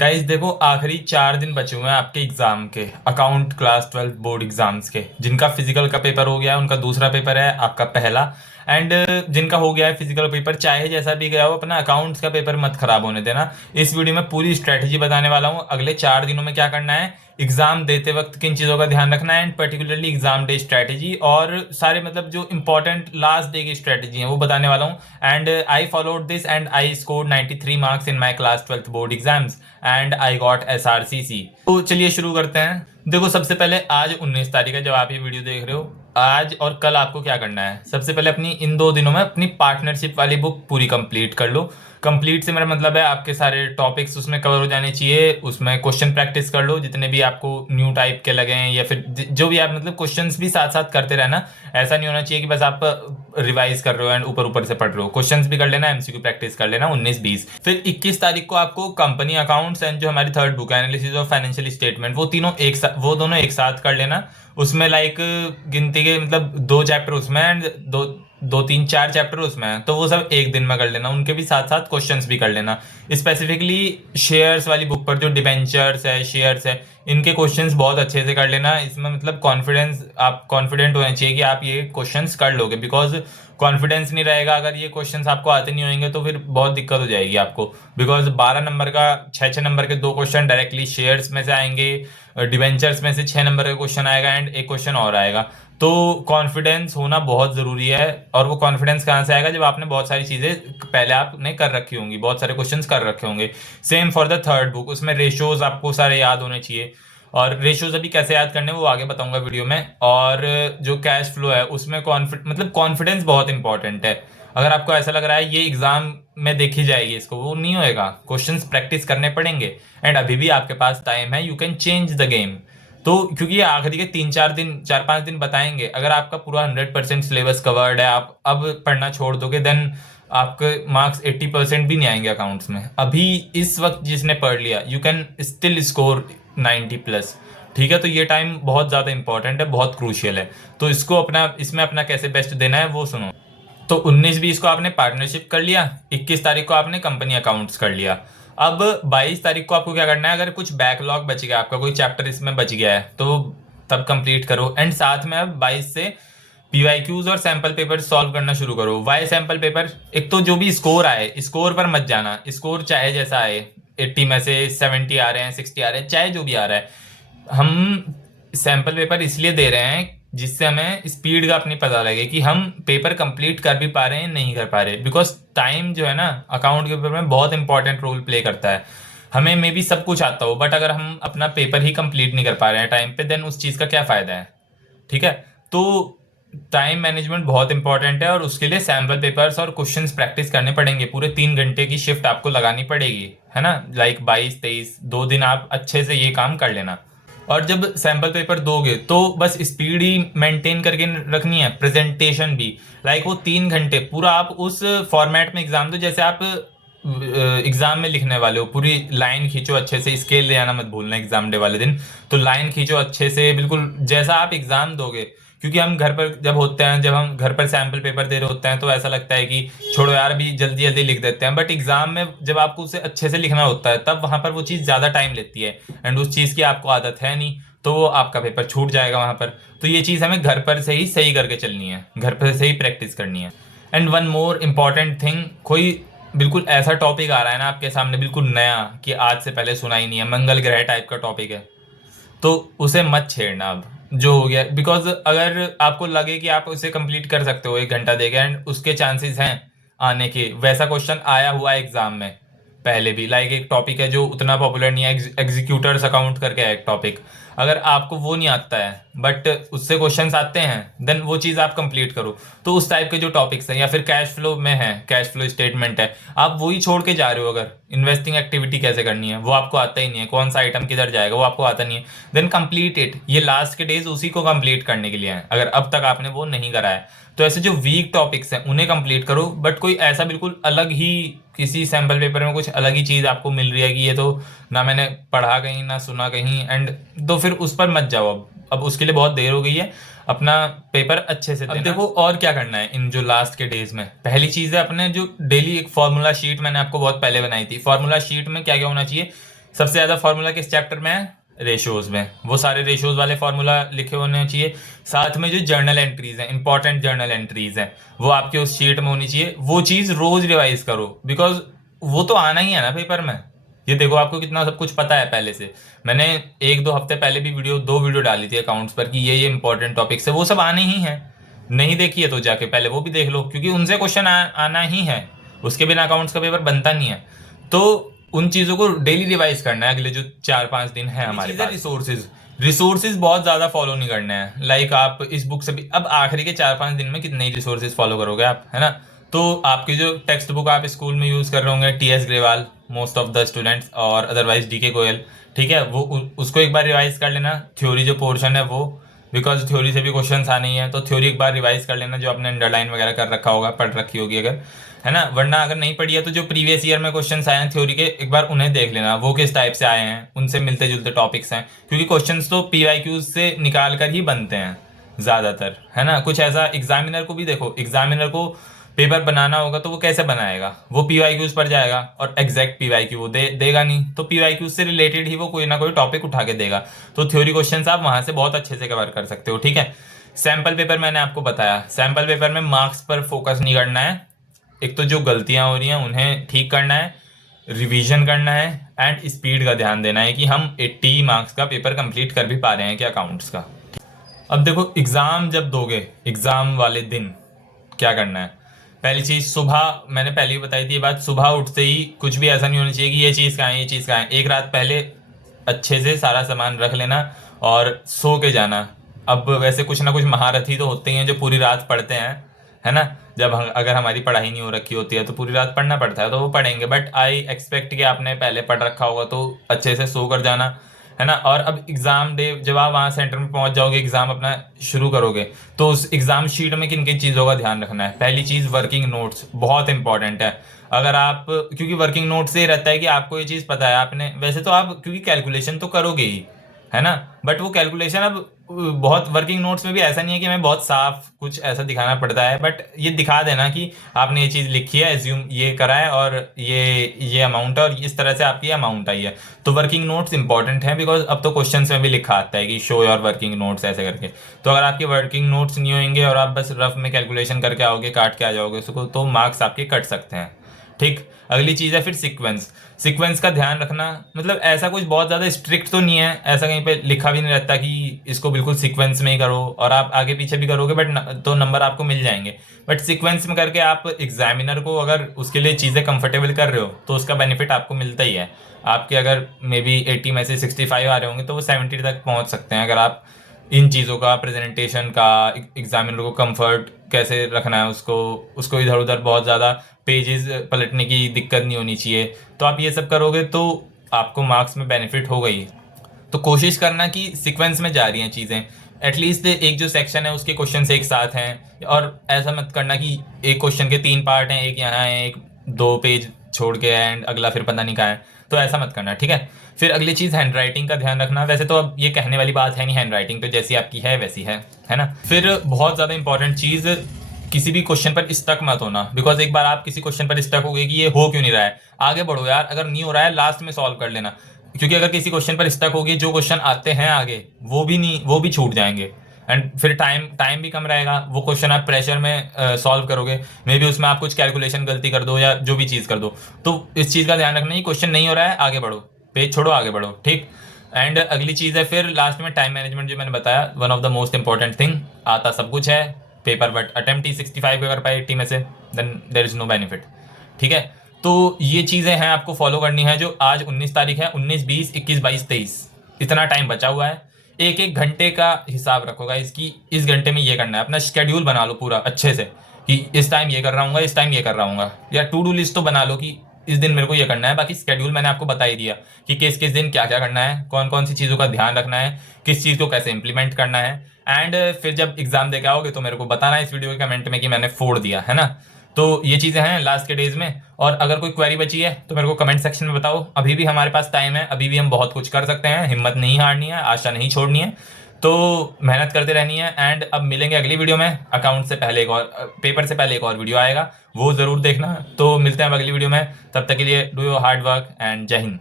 Guys देखो, आखिरी 4 दिन बचे हुए हैं आपके एग्जाम के, अकाउंट क्लास 12 बोर्ड एग्जाम्स के। जिनका फिजिकल का पेपर हो गया है उनका दूसरा पेपर है आपका पहला। एंड जिनका हो गया है फिजिकल पेपर, चाहे जैसा भी गया हो, अपना अकाउंट्स का पेपर मत खराब होने देना। इस वीडियो में पूरी स्ट्रेटजी बताने वाला हूँ अगले 4 दिनों में क्या करना है, एग्जाम देते वक्त किन चीज़ों का ध्यान रखना है, and particularly exam day strategy और सारे मतलब जो इंपॉर्टेंट लास्ट डे की स्ट्रेटजी है वो बताने वाला हूँ। And I followed this and I score 93 marks in my class 12th board exams and I got SRCC। तो चलिए शुरू करते हैं। देखो, सबसे पहले आज 19 तारीख है जब आप ये वीडियो देख रहे हो। आज और कल आपको क्या करना है, सबसे पहले अपनी इन 2 दिनों में अपनी पार्टनरशिप वाली बुक पूरी कंप्लीट कर लो। कंप्लीट से मेरा मतलब है आपके सारे टॉपिक्स उसमें कवर हो जाने चाहिए। उसमें क्वेश्चन प्रैक्टिस कर लो जितने भी आपको न्यू टाइप के लगे हैं, या फिर जो भी आप मतलब क्वेश्चंस भी साथ साथ करते रहना। ऐसा नहीं होना चाहिए कि बस आप रिवाइज कर रहे हो एंड ऊपर ऊपर से पढ़ रहे हो। क्वेश्चंस भी कर लेना, MCQ प्रैक्टिस कर लेना 19-20। फिर 21 तारीख को आपको कंपनी अकाउंट्स एंड जो हमारी थर्ड बुक है एनालिसिस ऑफ फाइनेंशियल स्टेटमेंट, वो दोनों एक साथ कर लेना। उसमें लाइक गिनती के मतलब 2 चैप्टर उसमें एंड दो दो तीन चार चैप्टर उसमें है, तो वो सब एक दिन में कर लेना। उनके भी साथ साथ क्वेश्चंस भी कर लेना। स्पेसिफिकली शेयर्स वाली बुक पर जो डिबेंचर्स है, शेयर्स है, इनके क्वेश्चंस बहुत अच्छे से कर लेना। इसमें मतलब कॉन्फिडेंस, आप कॉन्फिडेंट होना चाहिए कि आप ये क्वेश्चंस कर लोगे। बिकॉज कॉन्फिडेंस नहीं रहेगा, अगर ये क्वेश्चंस आपको आते नहीं होंगे तो फिर बहुत दिक्कत हो जाएगी आपको। बिकॉज 12 नंबर का 6-6 नंबर के 2 क्वेश्चन डायरेक्टली शेयर्स में से आएंगे, डिवेंचर्स में से 6 नंबर का क्वेश्चन आएगा एंड एक क्वेश्चन और आएगा। तो कॉन्फिडेंस होना बहुत ज़रूरी है। और वो कॉन्फिडेंस कहाँ से आएगा, जब आपने बहुत सारी चीज़ें पहले आपने कर रखी होंगी, बहुत सारे क्वेश्चंस कर रखे होंगे। Same for the third book, उसमें रेशोज आपको सारे याद होने चाहिए। और रेशोज अभी कैसे याद करने वो आगे बताऊंगा वीडियो में। और जो कैश फ्लो है उसमें कॉन्फिडेंस बहुत इंपॉर्टेंट है। अगर आपको ऐसा लग रहा है ये एग्जाम में देखी जाएगी, इसको वो नहीं होएगा। क्वेश्चंस प्रैक्टिस करने पड़ेंगे एंड अभी भी आपके पास टाइम है, you can change the game. तो क्योंकि ये आखिरी के 3-4 दिन 4-5 दिन बताएंगे, अगर आपका पूरा 100% सिलेबस कवर्ड है, आप अब पढ़ना छोड़ दोगे, देन आपके मार्क्स 80% भी नहीं आएंगे अकाउंट्स में। अभी इस वक्त जिसने पढ़ लिया, यू कैन स्टिल स्कोर 90+। ठीक है, तो ये टाइम बहुत ज़्यादा इंपॉर्टेंट है, बहुत क्रूशियल है। तो इसको इसमें अपना कैसे बेस्ट देना है वो सुनो। तो 19-20 को आपने पार्टनरशिप कर लिया, 21 तारीख को आपने कंपनी अकाउंट्स कर लिया। अब 22 तारीख को आपको क्या करना है, अगर कुछ बैकलॉग बच गया, आपका कोई चैप्टर इसमें बच गया है तो तब कंप्लीट करो। एंड साथ में अब 22 से PYQs और सैम्पल पेपर सॉल्व करना शुरू करो। वाई सैम्पल पेपर, एक तो जो भी स्कोर आए, स्कोर पर मत जाना। स्कोर चाहे जैसा आए, 80 में से 70 आ रहे हैं, 60 आ रहे हैं, चाहे जो भी आ रहा है, हम सैम्पल पेपर इसलिए दे रहे हैं जिससे हमें स्पीड का अपनी पता लगे कि हम पेपर कंप्लीट कर भी पा रहे हैं, नहीं कर पा रहे। बिकॉज टाइम जो है ना, अकाउंट के पेपर में बहुत इंपॉर्टेंट रोल प्ले करता है। हमें मे बी सब कुछ आता हो, बट अगर हम अपना पेपर ही कंप्लीट नहीं कर पा रहे हैं टाइम पे, देन उस चीज़ का क्या फ़ायदा है। ठीक है, तो टाइम मैनेजमेंट बहुत इंपॉर्टेंट है और उसके लिए सैम्पल पेपर्स और क्वेश्चंस प्रैक्टिस करने पड़ेंगे। पूरे 3 घंटे की शिफ्ट आपको लगानी पड़ेगी, है ना। लाइक 22-23 2 दिन आप अच्छे से ये काम कर लेना। और जब सैम्पल पेपर दोगे तो बस स्पीड ही मेंटेन करके रखनी है, प्रेजेंटेशन भी। लाइक वो 3 घंटे पूरा आप उस फॉर्मेट में एग्जाम दो जैसे आप एग्जाम में लिखने वाले हो। पूरी लाइन खींचो अच्छे से, स्केल ले आना मत भूलना एग्जाम डे वाले दिन। तो लाइन खींचो अच्छे से, बिल्कुल जैसा आप एग्जाम दोगे। क्योंकि हम घर पर जब होते हैं, जब हम घर पर सैम्पल पेपर दे रहे होते हैं, तो ऐसा लगता है कि छोड़ो यार अभी जल्दी जल्दी लिख देते हैं। बट एग्जाम में जब आपको उसे अच्छे से लिखना होता है, तब वहां पर वो चीज़ ज़्यादा टाइम लेती है एंड उस चीज़ की आपको आदत है नहीं, तो वो आपका पेपर छूट जाएगा वहां पर। तो ये चीज़ हमें घर पर से ही सही करके चलनी है, घर पर से ही प्रैक्टिस करनी है। And one more important thing, कोई बिल्कुल ऐसा टॉपिक आ रहा है ना आपके सामने, बिल्कुल नया कि आज से पहले सुना ही नहीं है, मंगल ग्रह टाइप का टॉपिक है, तो उसे मत छेड़ना अब जो हो गया। बिकॉज अगर आपको लगे कि आप उसे कंप्लीट कर सकते हो 1 घंटा देके, एंड उसके चांसेस हैं आने के, वैसा क्वेश्चन आया हुआ है एग्जाम में पहले भी। लाइक एक टॉपिक है जो उतना पॉपुलर नहीं है, एग्जीक्यूटर्स अकाउंट करके है एक टॉपिक। अगर आपको वो नहीं आता है बट उससे क्वेश्चंस आते हैं, देन वो चीज़ आप कंप्लीट करो। तो उस टाइप के जो टॉपिक्स हैं, या फिर कैश फ्लो में है, कैश फ्लो स्टेटमेंट है, आप वही छोड़ के जा रहे हो। अगर इन्वेस्टिंग एक्टिविटी कैसे करनी है वो आपको आता ही नहीं है, कौन सा आइटम किधर जाएगा वो आपको आता नहीं है, देन कंप्लीट इट। ये लास्ट के डेज उसी को कंप्लीट करने के लिए हैं, अगर अब तक आपने वो नहीं करा है। तो ऐसे जो वीक टॉपिक्स हैं उन्हें कंप्लीट करो। बट कोई ऐसा बिल्कुल अलग ही, किसी सैम्पल पेपर में कुछ अलग ही चीज़ आपको मिल रही है कि ये तो ना मैंने पढ़ा कहीं ना सुना कहीं, एंड तो फिर उस पर मत जाओ। अब उसके लिए बहुत देर हो गई है। अपना पेपर अच्छे से देना। अब देखो और क्या करना है इन जो लास्ट के डेज में। पहली चीज़ है अपने जो डेली एक फार्मूला शीट मैंने आपको बहुत पहले बनाई थी। फार्मूला शीट में क्या क्या होना चाहिए, सबसे ज़्यादा फार्मूला किस चैप्टर में है? रेशियोज में। वो सारे रेशियोज वाले फार्मूला लिखे होने चाहिए। साथ में जो जर्नल एंट्रीज हैं, इंपॉर्टेंट जर्नल एंट्रीज हैं, वो आपके उस शीट में होनी चाहिए। वो चीज़ रोज रिवाइज करो, बिकॉज वो तो आना ही है ना पेपर में। ये देखो आपको कितना सब कुछ पता है पहले से। मैंने 1-2 हफ्ते पहले भी दो वीडियो डाली थी अकाउंट्स पर कि ये इंपॉर्टेंट टॉपिक्स है, वो सब आने ही हैं। नहीं देखी है तो जाके पहले वो भी देख लो, क्योंकि उनसे क्वेश्चन आना ही है। उसके बिना अकाउंट्स का पेपर बनता नहीं है। तो उन चीज़ों को डेली रिवाइज करना है अगले जो 4-5 दिन है हमारे पास। रिसोर्सेज बहुत ज़्यादा फॉलो नहीं करने हैं। लाइक आप इस बुक से भी अब आखिरी के 4-5 दिन में कितने ही रिसोर्सेज फॉलो करोगे आप, है ना। तो आपकी जो टेक्स्ट बुक आप स्कूल में यूज़ कर रहे होंगे, TS Grewal most of the students, और अदरवाइज DK गोयल, ठीक है, वो उसको एक बार रिवाइज कर लेना। थ्योरी जो पोर्शन है वो, बिकॉज थ्योरी से भी क्वेश्चन आने ही है, तो थ्योरी एक बार रिवाइज कर लेना जो आपने अंडरलाइन वगैरह कर रखा होगा, पढ़ रखी होगी अगर, है ना। वरना अगर नहीं पढ़ी है तो जो प्रीवियस ईयर में क्वेश्चंस आए हैं थ्योरी के, एक बार उन्हें देख लेना, वो किस टाइप से आए हैं, उनसे मिलते जुलते टॉपिक्स हैं, क्योंकि क्वेश्चंस तो PYQs से निकाल कर ही बनते हैं ज़्यादातर, है ना। कुछ ऐसा एग्जामिनर को भी देखो, एग्जामिनर को पेपर बनाना होगा तो वो कैसे बनाएगा? वो PYQs पर जाएगा और एग्जैक्ट PYQ वो देगा नहीं, तो PYQs से रिलेटेड ही वो कोई ना कोई टॉपिक उठा के देगा। तो थ्योरी क्वेश्चंस आप वहां से बहुत अच्छे से कवर कर सकते हो, ठीक है। सैम्पल पेपर मैंने आपको बताया, सैम्पल पेपर में मार्क्स पर फोकस नहीं करना है। एक तो जो गलतियां हो रही हैं उन्हें ठीक करना है, रिवीजन करना है, एंड स्पीड का ध्यान देना है कि हम 80 मार्क्स का पेपर कंप्लीट कर भी पा रहे हैं क्या अकाउंट्स का। अब देखो एग्ज़ाम जब दोगे, एग्ज़ाम वाले दिन क्या करना है? पहली चीज़, सुबह मैंने पहले ही बताई थी ये बात, सुबह उठते ही कुछ भी ऐसा नहीं होना चाहिए कि ये चीज़ कहाँ है, ये चीज़ कहाँ है। एक रात पहले अच्छे से सारा सामान रख लेना और सो के जाना। अब वैसे कुछ ना कुछ महारथी तो होते ही हैं जो पूरी रात पढ़ते हैं, है ना। जब अगर हमारी पढ़ाई नहीं हो रखी होती है तो पूरी रात पढ़ना पड़ता है, तो वो पढ़ेंगे, बट आई एक्सपेक्ट कि आपने पहले पढ़ रखा होगा, तो अच्छे से सो कर जाना, है ना। और अब एग्ज़ाम डे जब आप वहाँ सेंटर में पहुँच जाओगे, एग्ज़ाम अपना शुरू करोगे, तो उस एग्ज़ाम शीट में किन किन चीज़ों का ध्यान रखना है? पहली चीज़, वर्किंग नोट्स बहुत इंपॉर्टेंट है। अगर आप, क्योंकि वर्किंग नोट से रहता है कि आपको ये चीज़ पता है, आपने वैसे तो आप क्योंकि कैलकुलेशन तो करोगे ही, है ना, बट वो कैलकुलेशन अब बहुत वर्किंग नोट्स में भी ऐसा नहीं है कि हमें बहुत साफ कुछ ऐसा दिखाना पड़ता है, बट ये दिखा देना कि आपने ये चीज़ लिखी है, एज्यूम ये करा है, और ये अमाउंट है, और इस तरह से आपकी अमाउंट आई है। तो वर्किंग नोट्स इंपॉर्टेंट है, बिकॉज अब तो क्वेश्चन में भी लिखा आता है कि शो योर वर्किंग नोट्स ऐसे करके। तो अगर आपके वर्किंग नोट्स नहीं होंगे और आप बस रफ में कैलकुलेशन करके आओगे, काट के आ जाओगे उसको, तो मार्क्स आपके कट सकते हैं, ठीक। अगली चीज़ है फिर सीक्वेंस का ध्यान रखना। मतलब ऐसा कुछ बहुत ज़्यादा स्ट्रिक्ट तो नहीं है, ऐसा कहीं पे लिखा भी नहीं रहता कि इसको बिल्कुल सीक्वेंस में ही करो, और आप आगे पीछे भी करोगे तो नंबर आपको मिल जाएंगे। बट सीक्वेंस में करके आप एग्जामिनर को अगर उसके लिए चीज़ें कंफर्टेबल कर रहे हो तो उसका बेनिफिट आपको मिलता ही है। आपके अगर मे बी 80 में से 65 आ रहे होंगे तो वो 70 तक पहुँच सकते हैं, अगर आप इन चीज़ों का, प्रेजेंटेशन का, एग्जामिनर को कंफर्ट कैसे रखना है, उसको इधर उधर बहुत ज़्यादा पेजेस पलटने की दिक्कत नहीं होनी चाहिए। तो आप ये सब करोगे तो आपको मार्क्स में बेनिफिट हो गई। तो कोशिश करना कि सीक्वेंस में जा रही हैं चीज़ें, एटलीस्ट एक जो सेक्शन है उसके क्वेश्चन एक साथ हैं, और ऐसा मत करना कि एक क्वेश्चन के 3 पार्ट हैं, एक यहाँ है, एक 2 पेज छोड़ के है, एंड अगला फिर पता नहीं कहाँ है। तो ऐसा मत करना, ठीक है। फिर अगली चीज़, हैंड राइटिंग का ध्यान रखना। वैसे तो अब ये कहने वाली बात है नहीं, हैंड राइटिंग तो जैसी आपकी है वैसी है ना। फिर बहुत ज़्यादा इंपॉर्टेंट चीज़, किसी भी क्वेश्चन पर स्टक मत होना, बिकॉज एक बार आप किसी क्वेश्चन पर स्टक हो गए कि ये हो क्यों नहीं रहा है, आगे बढ़ो यार। अगर नहीं हो रहा है लास्ट में सॉल्व कर लेना, क्योंकि अगर किसी क्वेश्चन पर स्टक होगी, जो क्वेश्चन आते हैं आगे वो भी छूट जाएंगे, एंड फिर टाइम भी कम रहेगा। वो क्वेश्चन आप प्रेशर में सॉल्व करोगे, मे बी उसमें आप कुछ कैलकुलेशन गलती कर दो या जो भी चीज़ कर दो। तो इस चीज़ का ध्यान रखना कि क्वेश्चन नहीं हो रहा है, आगे बढ़ो, पेज छोड़ो, आगे बढ़ो, ठीक। एंड अगली चीज़ है फिर लास्ट में टाइम मैनेजमेंट, जो मैंने बताया, one of the most important thing. आता सब कुछ है पेपर, बट अटेम्प्ट ही 65 कर पाए 80 में से, then there is no benefit, ठीक है। तो ये चीज़ें हैं आपको फॉलो करनी है। जो आज 19 तारीख है, 19, 20, 21, 22, 23, इतना टाइम बचा हुआ है। एक एक घंटे का हिसाब रखोगा इसकी, इस घंटे में ये करना है। अपना शेड्यूल बना लो पूरा अच्छे से कि इस टाइम ये कर रहा हूँ, इस टाइम ये कर रहा हूँ, या टू डू लिस्ट तो बना लो कि इस दिन मेरे को ये करना है। बाकी शेड्यूल मैंने आपको बता ही दिया कि किस किस दिन क्या क्या करना है, कौन कौन सी चीज़ों का ध्यान रखना है, किस चीज़ को कैसे इंप्लीमेंट करना है। एंड फिर जब एग्जाम दे के आओगे तो मेरे को बताना इस वीडियो के कमेंट में कि मैंने फोड़ दिया, है ना। तो ये चीज़ें हैं लास्ट के डेज में। और अगर कोई क्वेरी बची है तो मेरे को कमेंट सेक्शन में बताओ। अभी भी हमारे पास टाइम है, अभी भी हम बहुत कुछ कर सकते हैं, हिम्मत नहीं हारनी है, आशा नहीं छोड़नी है, तो मेहनत करते रहनी है। एंड अब मिलेंगे अगली वीडियो में। अकाउंट से पहले एक और, पेपर से पहले एक और वीडियो आएगा, वो ज़रूर देखना। तो मिलते हैं अब अगली वीडियो में, तब तक के लिए do your hard work and जय हिंद।